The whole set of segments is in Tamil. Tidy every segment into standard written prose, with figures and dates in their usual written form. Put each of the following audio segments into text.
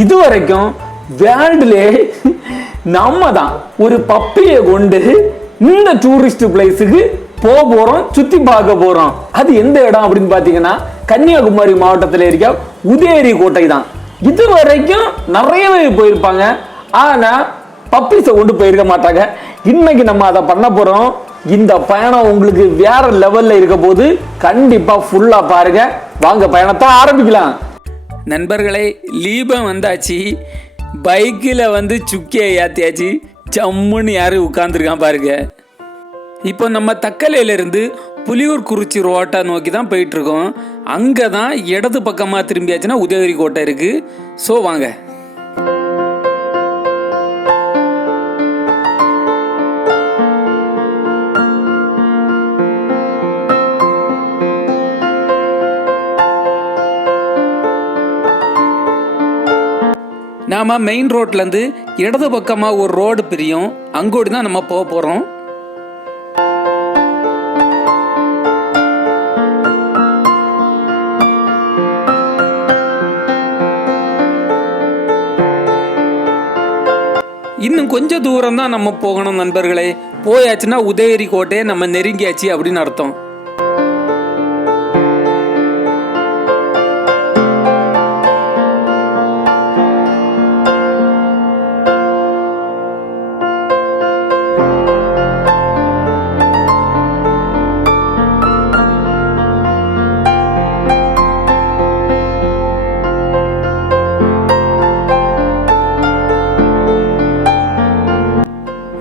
இதுவரைக்கும் வேர்ல்டுலே நம்ம தான் ஒரு பப்பியை கொண்டு இந்த டூரிஸ்ட் பிளேஸுக்கு போறோம், சுத்தி பார்க்க போறோம். அது எந்த இடம் அப்படின்னு பாத்தீங்கன்னா கன்னியாகுமரி மாவட்டத்தில் இருக்க உதயகிரி கோட்டை தான். இதுவரைக்கும் நிறைய பேர் போயிருப்பாங்க, ஆனா பப்பீஸை கொண்டு போயிருக்க மாட்டாங்க. இன்னைக்கு நம்ம அதை பண்ண போறோம். இந்த பயணம் உங்களுக்கு வேற லெவல்ல இருக்க போது கண்டிப்பா ஃபுல்லா பாருங்க. வாங்க பயணத்தை ஆரம்பிக்கலாம். நண்பர்களே, லீபம் வந்தாச்சு. பைக்கில் சுக்கியை ஏற்றியாச்சு. ஜம்முன்னு யாரு உட்காந்துருக்கான் பாருங்க. இப்போ நம்ம தக்கலையிலேருந்து புலியூர் குறிச்சி ரோட்டை நோக்கி தான் போயிட்டுருக்கோம். அங்கே தான் இடது பக்கமாக திரும்பியாச்சுன்னா உதயகிரி கோட்டை இருக்குது. ஸோ வாங்க. நாம் மெயின் ரோட்லேருந்து இடது பக்கமாக ஒரு ரோடு பிரியும், அங்கோடி தான் நம்ம போக போகிறோம். இன்னும் கொஞ்சம் தூரம் தான் நம்ம போகணும் நண்பர்களே. போயாச்சுன்னா உதயகிரி கோட்டையை நம்ம நெருங்கியாச்சு அப்படின்னு அர்த்தம்.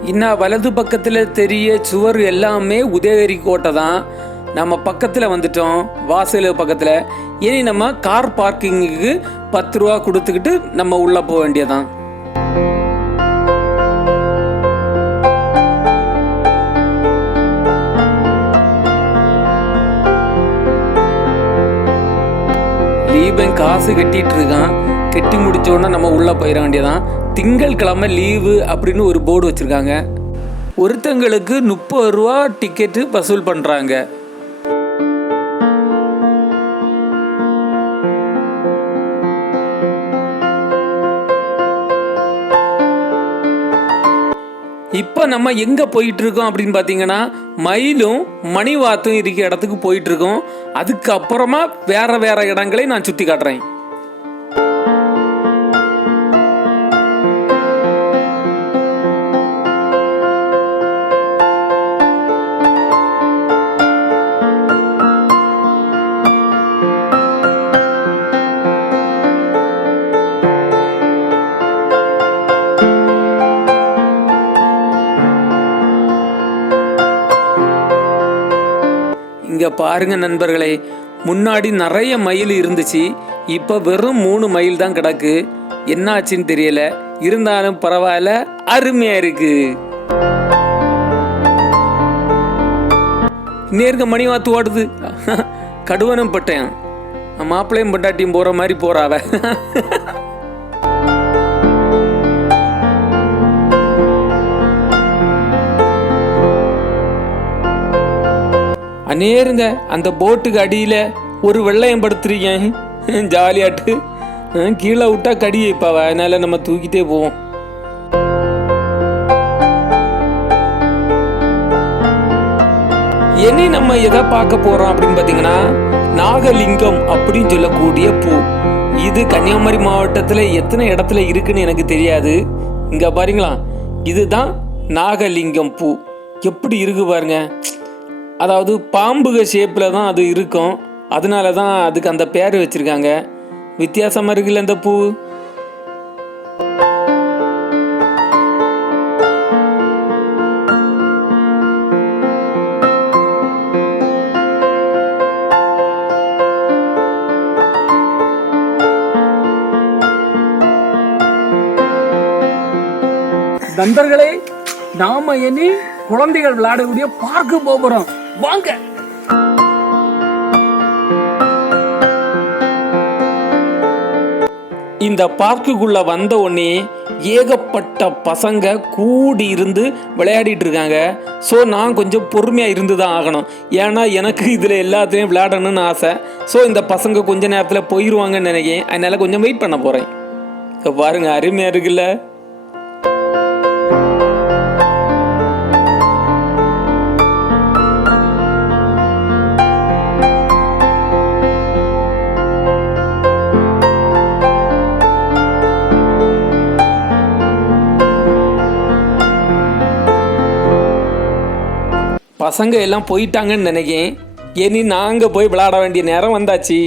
இன்னும் வலது பக்கத்தில் தெரிய சுவர் எல்லாமே உதயகிரி கோட்டை தான். நம்ம பக்கத்தில் வந்துட்டோம், வாசல் பக்கத்தில். இனி நம்ம கார் பார்க்கிங்குக்கு 10 ரூபா கொடுத்துக்கிட்டு நம்ம உள்ளே போக வேண்டியதான். லீபன் காசு கட்டிட்டு இருக்கான். கட்டி முடிச்சோன்னா நம்ம உள்ளே போயிட வேண்டியதான். திங்கட்கிழமை லீவு அப்படின்னு ஒரு போர்டு வச்சுருக்காங்க. ஒருத்தங்களுக்கு 30 ரூபா டிக்கெட்டு வசூல் பண்ணுறாங்க. இப்போ நம்ம எங்கே போயிட்டுருக்கோம் அப்படின்னு பார்த்தீங்கன்னா மயிலும் மணிவாத்தும் இருக்க இடத்துக்கு போயிட்டுருக்கோம். அதுக்கப்புறமா வேறு வேறு இடங்களை நான் சுற்றி காட்டுறேன். இங்கே பாருங்க நண்பர்களே, முன்னாடி நிறைய மயில் இருந்துச்சு. இப்போ வெறும் 3 மயில் தான் கிடக்கு. என்னாச்சுன்னு தெரியல, இருந்தாலும் பரவாயில்ல, அருமையா இருக்கு. நேர்க மணி வாத்து ஓடுது. கடுவனும் பட்டேன், மாப்பிள்ளையும் பொண்டாட்டியும் போற மாதிரி போறாவ. அநேருங்க அந்த போட்டுக்கு அடியில் ஒரு வெள்ளையம் படுத்துருக்கேன். ஜாலியாட்டு கீழே விட்டா கடி வைப்பாவ, அதனால நம்ம தூக்கிட்டே போவோம். இனி நம்ம எதை பார்க்க போறோம் அப்படின்னு பார்த்தீங்கன்னா நாகலிங்கம் அப்படின்னு சொல்லக்கூடிய பூ. இது கன்னியாகுமரி மாவட்டத்தில் எத்தனை இடத்துல இருக்குன்னு எனக்கு தெரியாது. இங்க பாருங்களா, இதுதான் நாகலிங்கம் பூ. எப்படி இருக்கு பாருங்க. அதாவது பாம்புக ஷேப்பில் தான் அது இருக்கும், அதனால தான் அதுக்கு அந்த பேர் வச்சுருக்காங்க. வித்தியாசமாக இருக்குல்ல இந்த பூ. நண்பர்களே, நாம இனி குழந்தைகள் விளையாடக்கூடிய பார்க்கு போகிறோம். வாங்க. இந்த பார்க்குக்குள்ள வந்த உடனே ஏகப்பட்ட பசங்க கூடி இருந்து விளையாடிட்டு இருக்காங்க. ஸோ நான் கொஞ்சம் பொறுமையாக இருந்து தான் ஆகணும், ஏன்னா எனக்கு இதில் எல்லாத்தையும் விளையாடணும்னு ஆசை. ஸோ இந்த பசங்க கொஞ்ச நேரத்தில் போயிடுவாங்கன்னு நினைக்கிறேன், அதனால கொஞ்சம் வெயிட் பண்ண போகிறேன். பாருங்க, அருமையா இருக்குல்ல. பசங்க எல்லாம் போயிட்டாங்கன்னு நினைக்கிறேன். இனி நாங்கள் போய் விளையாட வேண்டிய நேரம் வந்தாச்சு.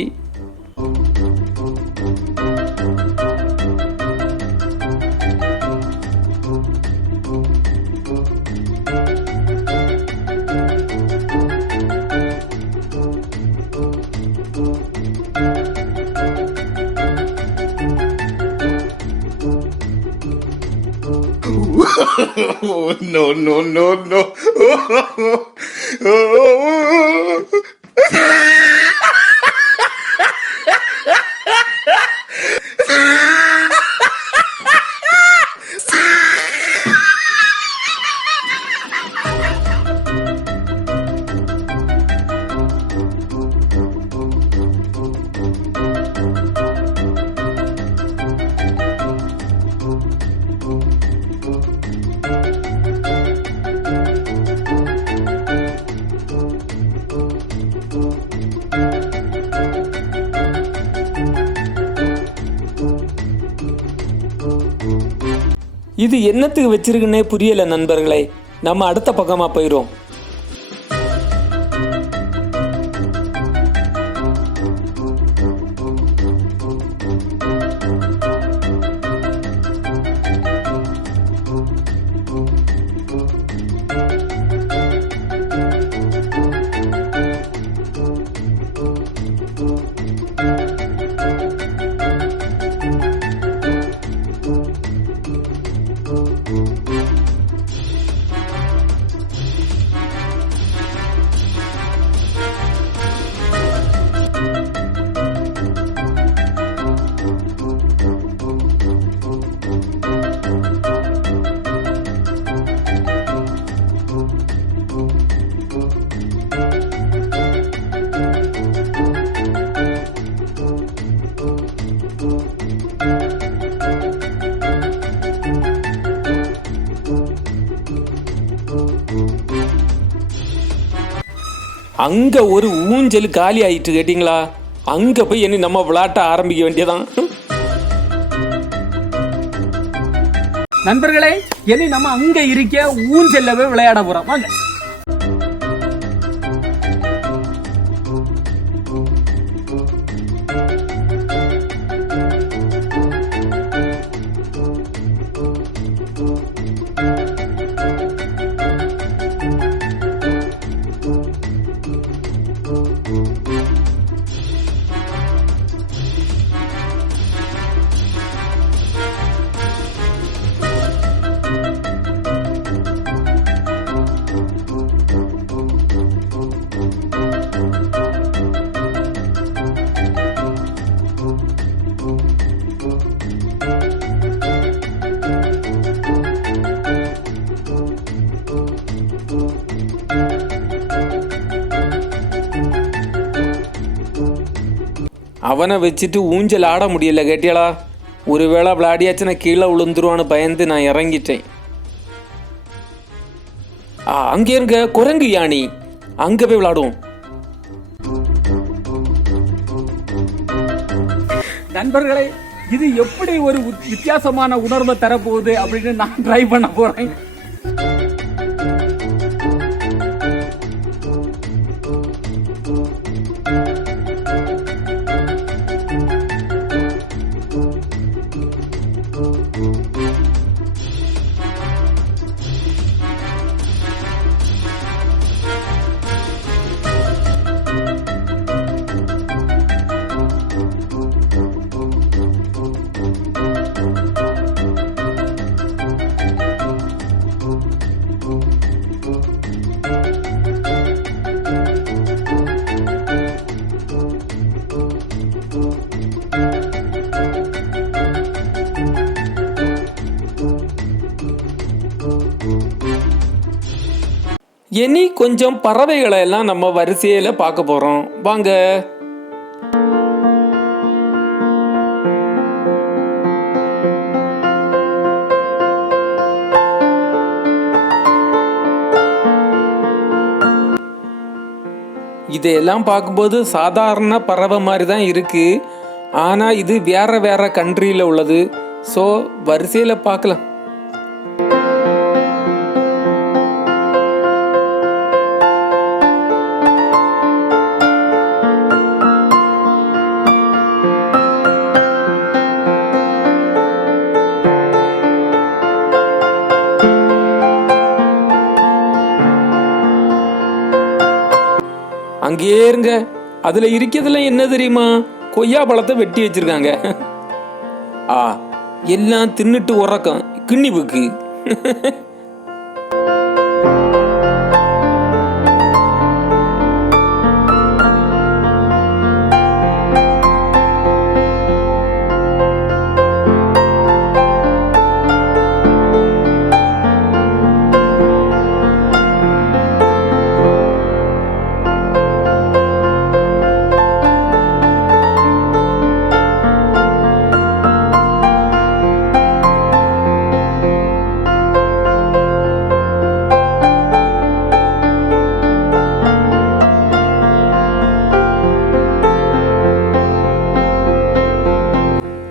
No, no, no, no. இது என்னத்துக்கு வச்சிருக்குன்னே புரியல நண்பர்களே. நம்ம அடுத்த பக்கமா போயிரும். அங்க ஒரு ஊஞ்சல் காலி ஆயிட்டு கேட்டீங்களா? அங்க போய் இனி நம்ம விளையாட்ட ஆரம்பிக்க வேண்டியதான். நண்பர்களே, இனி நம்ம அங்க இருக்க ஊஞ்சல்ல போய் விளையாட போறோம். வாங்க. அவனை வச்சுட்டு ஊஞ்சல் ஆட முடியல கேட்டியாளா? ஒருவேளை விளையாடியாச்சுன்னா கீழே விழுந்துருவான்னு பயந்து நான் இறங்கிட்டேன். அங்கே இருங்க குரங்கு யானி, அங்க போய் விளையாடுவோம். நண்பர்களே, இது எப்படி ஒரு வித்தியாசமான உணர்வை தரப்போகுது அப்படின்னு நான் ட்ரை பண்ண போறேன். இனி கொஞ்சம் பறவைகளை எல்லாம் நம்ம வரிசையில பார்க்க போறோம். வாங்க. இதையெல்லாம் பார்க்கும்போது சாதாரண பறவை மாதிரி தான் இருக்குது. ஆனால் இது வேற வேற கண்ட்ரியில் உள்ளது. ஸோ வரிசையில் பார்க்கலாம். அங்கேயே இருங்க. அதில் இருக்கிறதுல என்ன தெரியுமா? கொய்யா பழத்தை வெட்டி வச்சிருக்காங்க. எல்லாம் தின்னுட்டு உறக்கம் கிண்ணி புக்கு.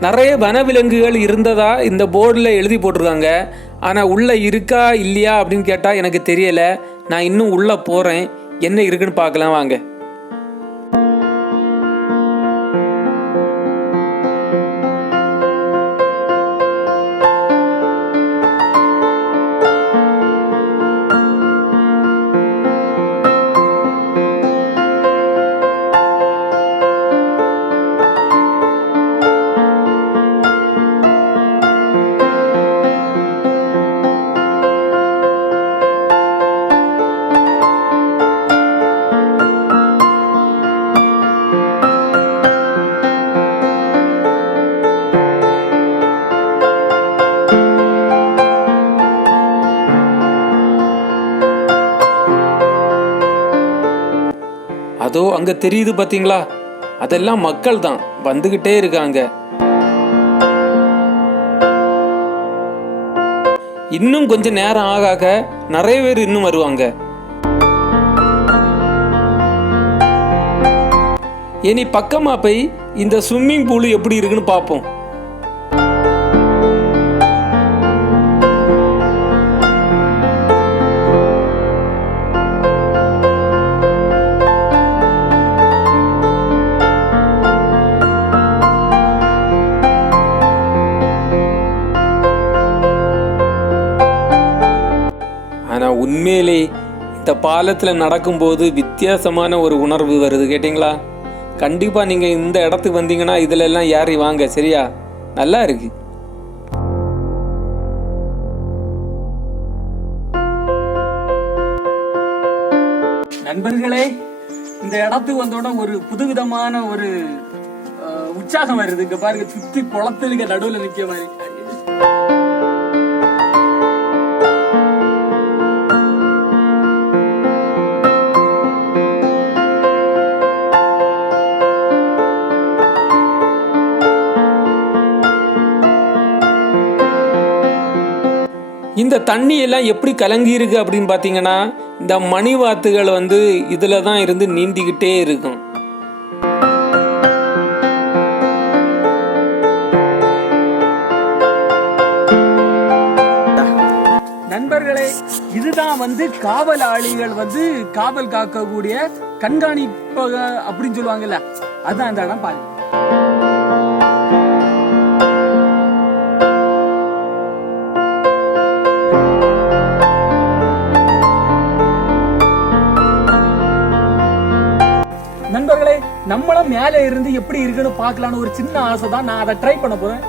நிறைய வனவிலங்குகள் இருந்ததா இந்த போர்டில் எழுதி போட்டிருக்காங்க. ஆனால் உள்ளே இருக்கா இல்லையா அப்படின்னு கேட்டால் எனக்கு தெரியலை. நான் இன்னும் உள்ளே போகிறேன், என்ன இருக்குன்னு பார்க்கலாம் வாங்க. அதோ அங்க தெரியுது பாத்தீங்களா? அதெல்லாம் மக்கள் தான், வந்துகிட்டே இருக்காங்க. இன்னும் கொஞ்ச நேரம் ஆக நிறைய பேர் இன்னும் வருவாங்க. இனி பக்கமா போய் இந்த ஸ்விம்மிங் பூல் எப்படி இருக்குன்னு பார்ப்போம். ஆனால் உண்மையிலே இந்த பாலத்தில் நடக்கும்போது வித்தியாசமான ஒரு உணர்வு வருது. கேட்டிங்களா? கண்டிப்பாக நீங்கள் இந்த இடத்துக்கு வந்தீங்கன்னா இதில் எல்லாம் ஏறி வாங்க. சரியா? நல்லா இருக்கு. நண்பர்களே, இந்த இடத்துக்கு வந்தோட ஒரு புதுவிதமான ஒரு உற்சாகம் வருது. இங்க பாருங்க, சுத்தி குளத்துக்கு நடுவில் நிற்க மாதிரி. இந்த தண்ணி எல்லாம் எப்படி கலங்கி இருக்கு அப்படின்னு பார்த்தீங்கன்னா, இந்த மணி வாத்துகள் இதில் தான் இருந்து நீந்திக்கிட்டே இருக்கும். நண்பர்களே, இதுதான் காவலாளிகள் காவல் காக்கக்கூடிய கண்காணிப்பக அப்படின்னு சொல்லுவாங்கல்ல, அதான் அந்த இடம். பாருங்க, நண்பர்களே, நம்மளும் மேலே இருந்து எப்படி இருக்குன்னு பார்க்கலான்னு ஒரு சின்ன ஆசை தான். நான் அதை ட்ரை பண்ண போறேன்.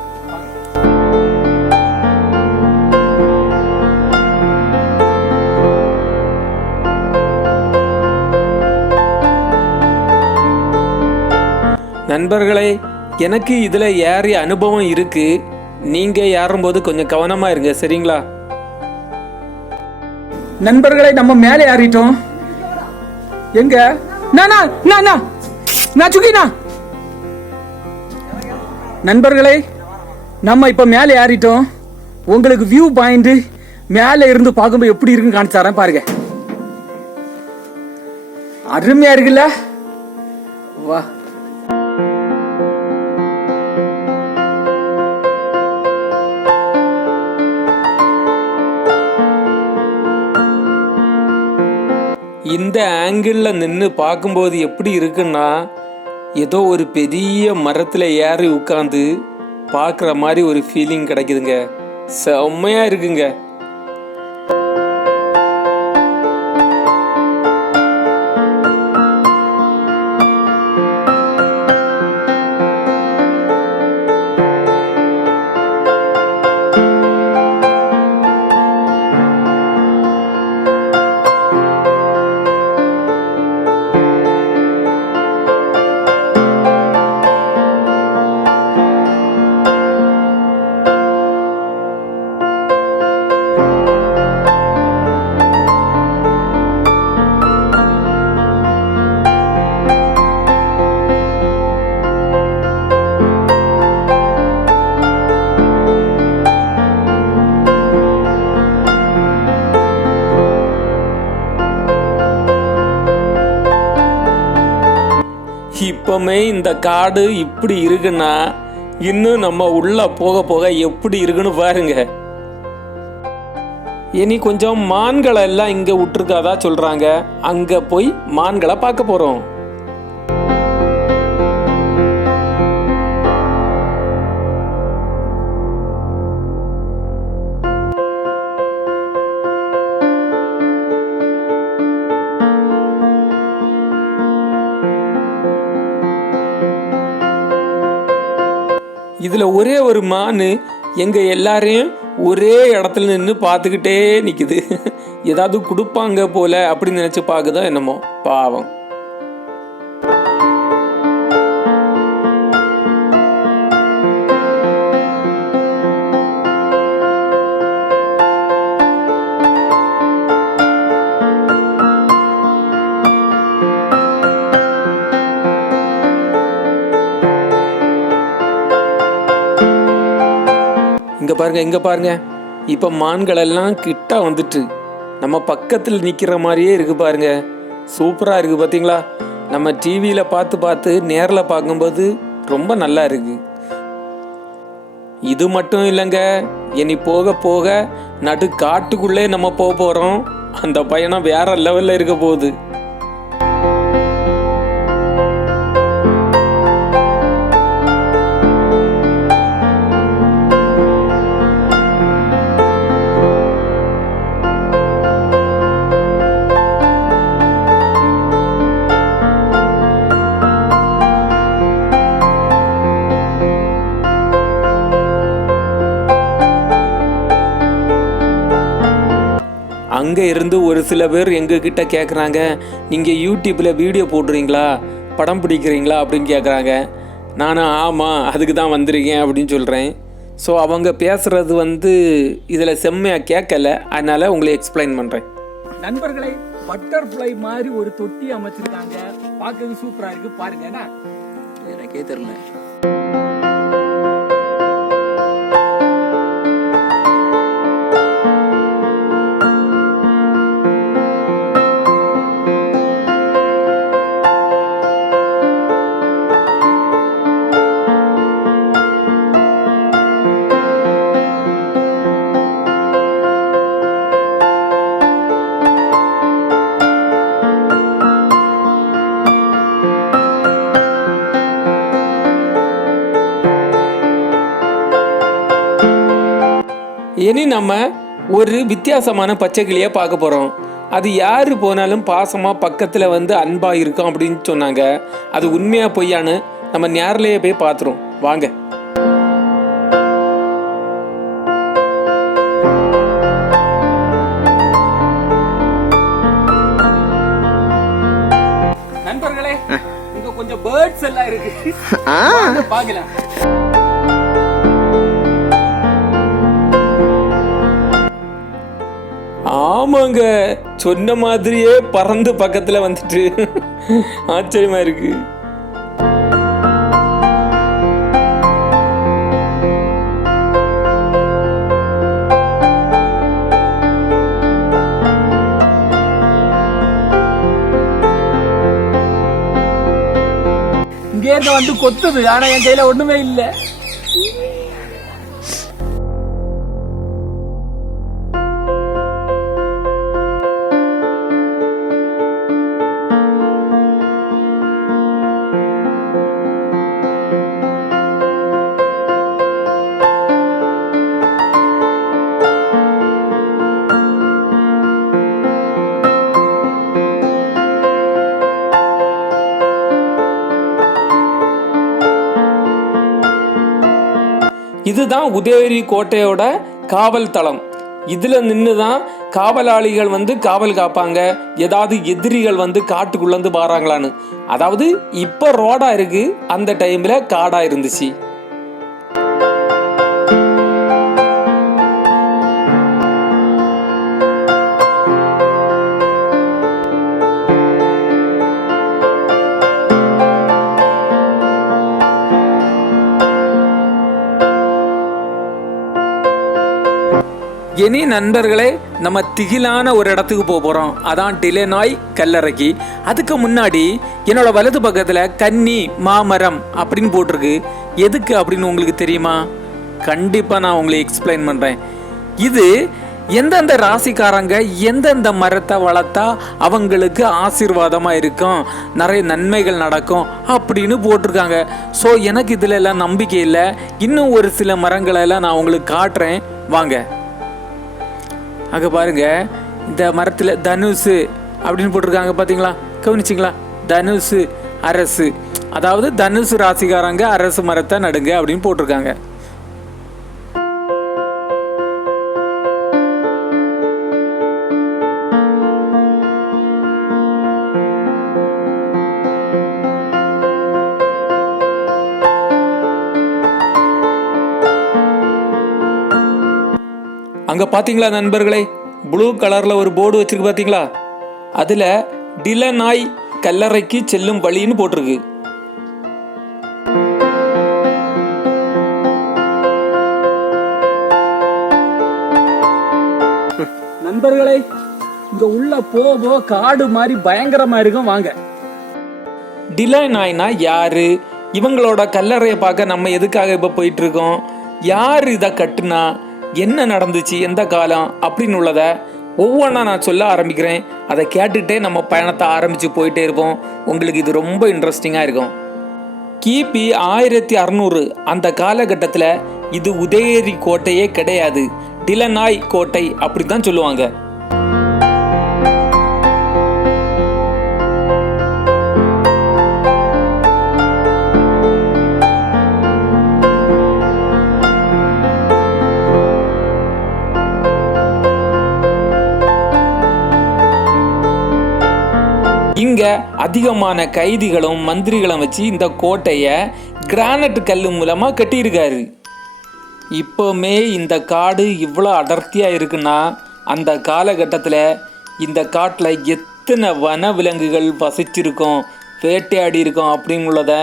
நண்பர்களே, எனக்கு இதில் ஏறிய அனுபவம் இருக்கு. நீங்க ஏறும்போது கொஞ்சம் கவனமா இருங்க. சரிங்களா? நண்பர்களே, நம்ம மேலே ஏறிட்டோம். எங்க நண்பர்களே, நம்ம இப்ப மேலே ஏறிட்டோம். உங்களுக்கு வியூ பாயிண்ட் மேலே இருந்து பார்க்கும்போது எப்படி இருக்குன்னு காணிச்சாரன் பாருங்க. அருமையா இருக்குல்ல? வா. இந்த ஆங்கிளில் நின்று பார்க்கும்போது எப்படி இருக்குன்னா ஏதோ ஒரு பெரிய மரத்தில் ஏறி உட்காந்து பார்க்குற மாதிரி ஒரு ஃபீலிங் கிடைக்குதுங்க. செம்மையாக இருக்குங்க. இப்போமே இந்த காடு இப்படி இருக்குன்னா இன்னும் நம்ம உள்ள போக போக எப்படி இருக்குன்னு பாருங்க. இனி கொஞ்சம் மான்களை எல்லாம் இங்க விட்டுருக்காதா சொல்றாங்க. அங்க போய் மான்களை பார்க்க போறோம். இதுல ஒரே ஒரு மான் எங்க எல்லாரையும் ஒரே இடத்துல நின்று பார்த்துக்கிட்டே நிக்குது. ஏதாவது கொடுப்பாங்க போல அப்படின்னு நினைச்சு பார்க்குதோ என்னமோ பாவம். இங்க பாருங்க இப்ப மான்கள் எல்லாம் கிட்ட வந்துட்டு நம்ம பக்கத்தில் நிக்கிற மாதிரியே இருக்கு பாருங்க. சூப்பரா இருக்கு பாத்தீங்களா? நம்ம டிவியில பார்த்து நேர்ல பார்க்கும்போது ரொம்ப நல்லா இருக்கு. இது மட்டும் இல்லைங்க, இனி போக போக நடு காட்டுக்குள்ளே நம்ம போக போறோம். அந்த பயணம் வேற லெவல்ல இருக்க போகுது. அங்கே இருந்து ஒரு சில பேர் எங்ககிட்ட கேட்குறாங்க, நீங்கள் யூடியூப்பில் வீடியோ போடுறீங்களா, படம் பிடிக்கிறீங்களா அப்படின்னு கேட்குறாங்க. நானும் ஆமாம் அதுக்கு தான் வந்திருக்கேன் அப்படின்னு சொல்கிறேன். ஸோ அவங்க பேசுகிறது இதில் செம்மையாக கேட்கல, அதனால் உங்களை எக்ஸ்பிளைன் பண்ணுறேன். நண்பர்களே, பட்டர்ஃப்ளை மாதிரி ஒரு தொட்டி அமைச்சிருக்காங்க. பார்க்கறது சூப்பராக இருக்கு பாருங்க. எனக்கே தெரியல. இனி நம்ம ஒரு வித்தியாசமான பச்சை கிளியை பார்க்க போகிறோம். அது யார் போனாலும் பாசமாக பக்கத்தில் அன்பாக இருக்கும் அப்படின்னு சொன்னாங்க. அது உண்மையாக பொய்யான்னு நம்ம நேர்லேயே போய் பார்த்துருவோம் வாங்க. நண்பர்களே, இங்க கொஞ்சம் பேர்ட்ஸ் எல்லாம் இருக்கு, பார்க்கலாம். ஆமாங்க, சொன்ன மாதிரியே பறந்து பக்கத்துல வந்துட்டு ஆச்சரியமா இருக்கு. மயக்க வந்து கொத்துது. ஆனா என் கையில ஒண்ணுமே இல்ல. இதுதான் உதயகிரி கோட்டையோட காவல் தளம். இதுல நின்று தான் காவலாளிகள் வந்து காவல் காப்பாங்க, ஏதாவது எதிரிகள் வந்து காட்டுக்குள்ள இருந்து வராங்களான்னு. அதாவது இப்ப ரோடா இருக்கு, அந்த டைம்ல காடா இருந்துச்சு. இனி நண்பர்களே, நம்ம திகிலான ஒரு இடத்துக்கு போக போகிறோம். அதான் டிலேனாய் கல்லறைக்கு. அதுக்கு முன்னாடி என்னோட வலது பக்கத்தில் கன்னி மாமரம் அப்படின்னு போட்டிருக்கு. எதுக்கு அப்படின்னு உங்களுக்கு தெரியுமா? கண்டிப்பாக நான் உங்களுக்கு எக்ஸ்பிளைன் பண்ணுறேன். இது எந்தெந்த ராசிக்காரங்க எந்தெந்த மரத்தை வளர்த்தா அவங்களுக்கு ஆசீர்வாதமாக இருக்கும், நிறைய நன்மைகள் நடக்கும் அப்படின்னு போட்டிருக்காங்க. ஸோ எனக்கு இதில் எல்லாம் நம்பிக்கை இல்லை. இன்னும் ஒரு சில மரங்களை எல்லாம் நான் உங்களுக்கு காட்டுறேன், வாங்க. அங்கே பாருங்க, இந்த மரத்தில் தனுசு அப்படின்னு போட்டிருக்காங்க, பார்த்தீங்களா? கவனிச்சிங்களா? தனுசு அரசு, அதாவது தனுசு ராசிக்காரங்க அரசு மரத்தை நடுங்க அப்படின்னு போட்டிருக்காங்க. அங்க பாத்தீங்களா நண்பர்களே, ப்ளூ கலர்ல ஒரு போர்டு வச்சிருக்கு, பாத்தீங்களா? அதுல டிலனாய் கல்லறைக்கு செல்லும் வழின்னு போட்டிருக்கு. நண்பர்களே, இங்க உள்ள போக காடு மாதிரி பயங்கரமா இருக்கும், வாங்க. டிலனாய்னா யாரு? இவங்களோட கல்லறையை பார்க்க நம்ம எதுக்காக இப்ப போயிட்டு இருக்கோம்? யாரு இதை கட்டுனா, என்ன நடந்துச்சு, எந்த காலம் அப்படின்னு உள்ளத ஒவ்வொன்றா நான் சொல்ல ஆரம்பிக்கிறேன். அதை கேட்டுகிட்டே நம்ம பயணத்தை ஆரம்பித்து போயிட்டே இருப்போம். உங்களுக்கு இது ரொம்ப இன்ட்ரெஸ்டிங்காக இருக்கும். கிபி 1600 அந்த காலகட்டத்தில் இது உதயகிரி கோட்டையே கிடையாது, டிலனாய் கோட்டை அப்படி தான் சொல்லுவாங்க. இங்க அதிகமான கைதிகளும் மந்திரிகளும் வச்சு இந்த கோட்டையை கிரானைட் கல் மூலமா கட்டியிருக்காரு. இப்போவுமே இந்த காடு இவ்வளோ அடர்த்தியாக இருக்குன்னா, அந்த காலகட்டத்தில் இந்த காட்டில் எத்தனை வன விலங்குகள் வசிச்சிருக்கோம், வேட்டையாடி இருக்கோம் அப்படிங்குள்ளத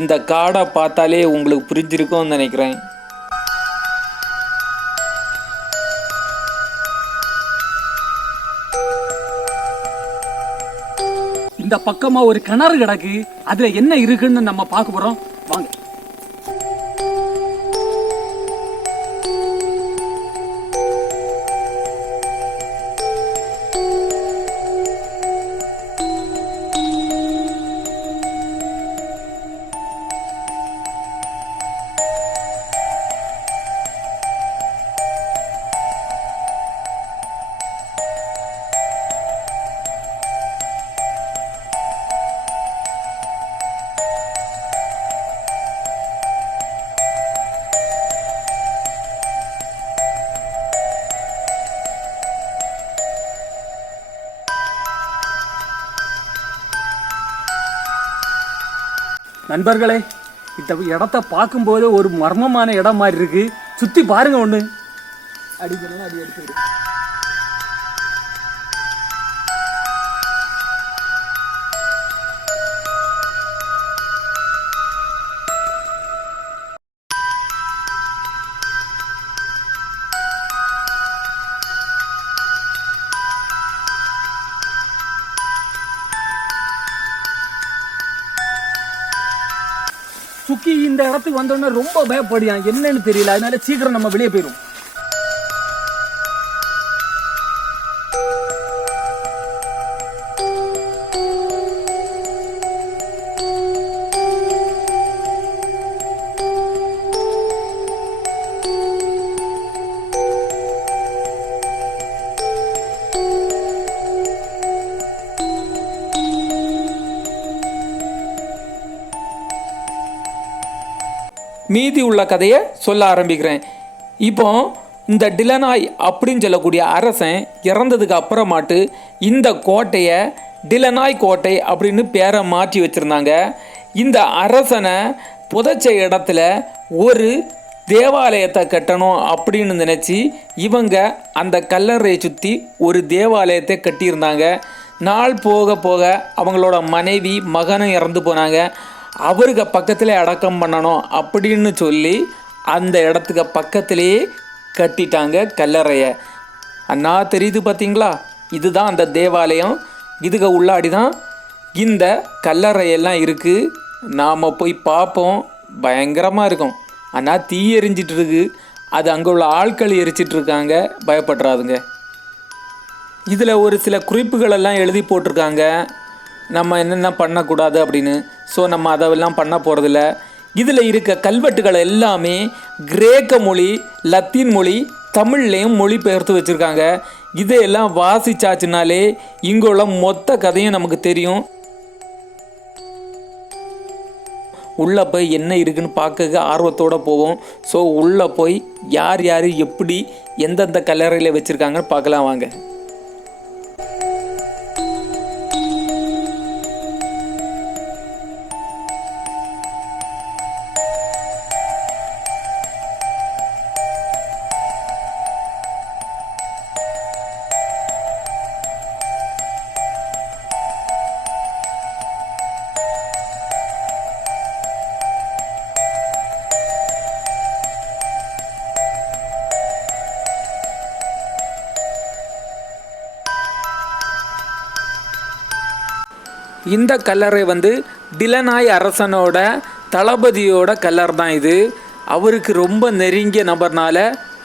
இந்த காடை பார்த்தாலே உங்களுக்கு புரிஞ்சிருக்கும்னு நினைக்கிறேன். இந்த பக்கமா ஒரு கிணறு கிடக்கு, அதுல என்ன இருக்குன்னு நம்ம பார்க்க போறோம், வாங்க. நண்பர்களே, இந்த இடத்த பார்க்கும்போது ஒரு மர்மமான இடம் மாதிரி இருக்கு. சுத்தி பாருங்க, ஒண்ணு அடிக்கலாம், அடி எடுத்து. சுக்கி இந்த இடத்துக்கு வந்தோடனே ரொம்ப பயப்படியான், என்னன்னு தெரியல. அதனால சீக்கிரம் நம்ம வெளியே போயிடும். மீதி உள்ள கதையை சொல்ல ஆரம்பிக்கிறேன். இப்போ இந்த டிலனாய் அப்படின்னு சொல்லக்கூடிய அரசன் இறந்ததுக்கு அப்புறமாட்டு இந்த கோட்டையை டிலனாய் கோட்டை அப்படின்னு பேரை மாற்றி வச்சுருந்தாங்க. இந்த அரசனை புதைச்ச இடத்துல ஒரு தேவாலயத்தை கட்டணும் அப்படின்னு நினச்சி இவங்க அந்த கல்லறையை சுற்றி ஒரு தேவாலயத்தை கட்டியிருந்தாங்க. நாள் போக போக அவங்களோட மனைவி மகனும் இறந்து போனாங்க. அவருக்கு பக்கத்தில் அடக்கம் பண்ணணும் அப்படின்னு சொல்லி அந்த இடத்துக்கு பக்கத்திலேயே கட்டிட்டாங்க கல்லறையை. அண்ணா தெரியுது பார்த்தீங்களா, இதுதான் அந்த தேவாலயம். இதுக்கு உள்ளாடி தான் இந்த கல்லறையெல்லாம் இருக்குது. நாம் போய் பார்ப்போம், பயங்கரமாக இருக்கும். ஆனால் தீ எரிஞ்சிட்டு இருக்கு, அது அங்கே உள்ள ஆட்கள் எரிச்சிட்டு இருக்காங்க, பயப்படுறாதுங்க. இதில் ஒரு சில குறிப்புகளெல்லாம் எழுதி போட்டிருக்காங்க, நம்ம என்னென்ன பண்ணக்கூடாது அப்படின்னு. ஸோ நம்ம அதெல்லாம் பண்ண போகிறதில்ல. இதில் இருக்க கல்வெட்டுகள் எல்லாமே கிரேக்க மொழி, லத்தீன் மொழி, தமிழ்லேயும் மொழி பெயர்த்து வச்சுருக்காங்க. இதையெல்லாம் வாசிச்சாச்சுனாலே இங்கே உள்ள மொத்த கதையும் நமக்கு தெரியும். உள்ளே போய் என்ன இருக்குன்னு பார்க்க ஆர்வத்தோடு போவோம். ஸோ உள்ளே போய் யார் யார் எப்படி எந்தெந்த கல்லறையில் வச்சுருக்காங்கன்னு பார்க்கலாம் வாங்க. இந்த கல்லறை டிலனாய் அரசனோட தளபதியோட கல்லறை தான் இது. அவருக்கு ரொம்ப நெருங்கிய நபர்னால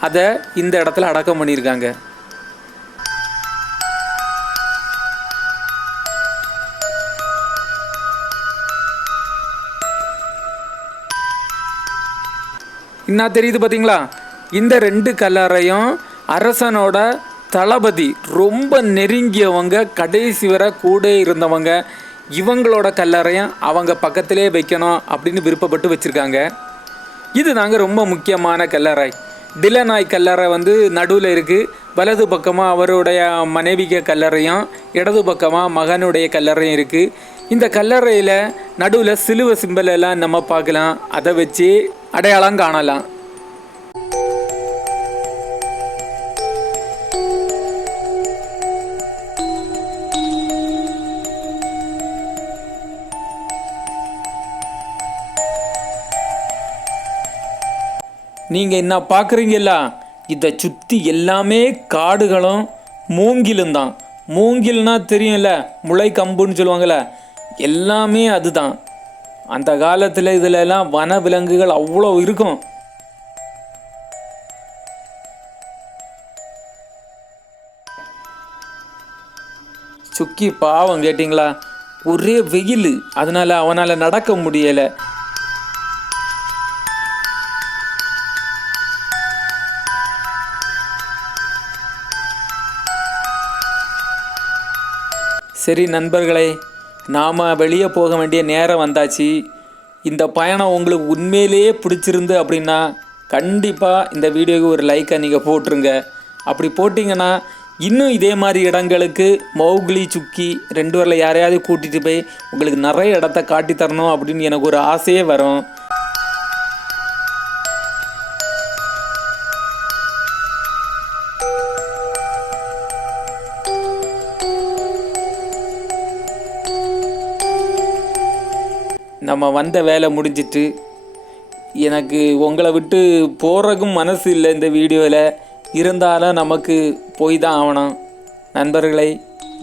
அதை இந்த இடத்துல அடக்கம் பண்ணியிருக்காங்க. என்ன தெரியுது பார்த்தீங்களா, இந்த 2 கல்லறையும் அரசனோட தளபதி ரொம்ப நெருங்கியவங்க, கடைசி வரை கூட இருந்தவங்க, இவங்களோட கல்லறையும் அவங்க பக்கத்திலே வைக்கணும் அப்படின்னு விருப்பப்பட்டு வச்சுருக்காங்க. இது தாங்க ரொம்ப முக்கியமான கல்லறை. டிலனாய் கல்லறை நடுவில் இருக்குது. வலது பக்கமாக அவருடைய மனைவிக்கு கல்லறையும், இடது பக்கமாக மகனுடைய கல்லறையும் இருக்குது. இந்த கல்லறையில் நடுவில் சிலுவை சிம்பல் எல்லாம் நம்ம பார்க்கலாம். அதை வச்சு அடையாளம் காணலாம். நீங்கள் என்ன பார்க்குறீங்களா, இதை சுற்றி எல்லாமே காடுகளும் மூங்கிலும் தான். மூங்கில்னா தெரியும்ல, முளை கம்புன்னு சொல்லுவாங்கள்ல, எல்லாமே அதுதான். அந்த காலத்தில் இதில் எல்லாம் வன விலங்குகள் அவ்வளோ இருக்கும். சுக்கி பாவம் கேட்டிங்களா, ஒரே வெயில், அதனால் அவனால் நடக்க முடியலை. சரி நண்பர்களே, நாம் வெளியே போக வேண்டிய நேரம் வந்தாச்சு. இந்த பயணம் உங்களுக்கு உண்மையிலேயே பிடிச்சிருந்து அப்படின்னா கண்டிப்பாக இந்த வீடியோவுக்கு ஒரு லைக்கை நீங்கள் போட்டுருங்க. அப்படி போட்டிங்கன்னா இன்னும் இதே மாதிரி இடங்களுக்கு மௌக்லி, சுக்கி 2 பேரில் யாரையாவது கூட்டிகிட்டு போய் உங்களுக்கு நிறைய இடத்த காட்டி தரணும் அப்படின்னு எனக்கு ஒரு ஆசையே வரும். நம்ம வந்த வேலை முடிஞ்சிட்டு எனக்கு உங்களை விட்டு போகிறதுக்கும் மனசு இல்லை இந்த வீடியோவில். இருந்தாலும் நமக்கு போய் தான் ஆகணும். நண்பர்களை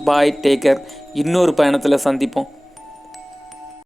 பாய், டேக்கர். இன்னொரு பயணத்தில் சந்திப்போம்.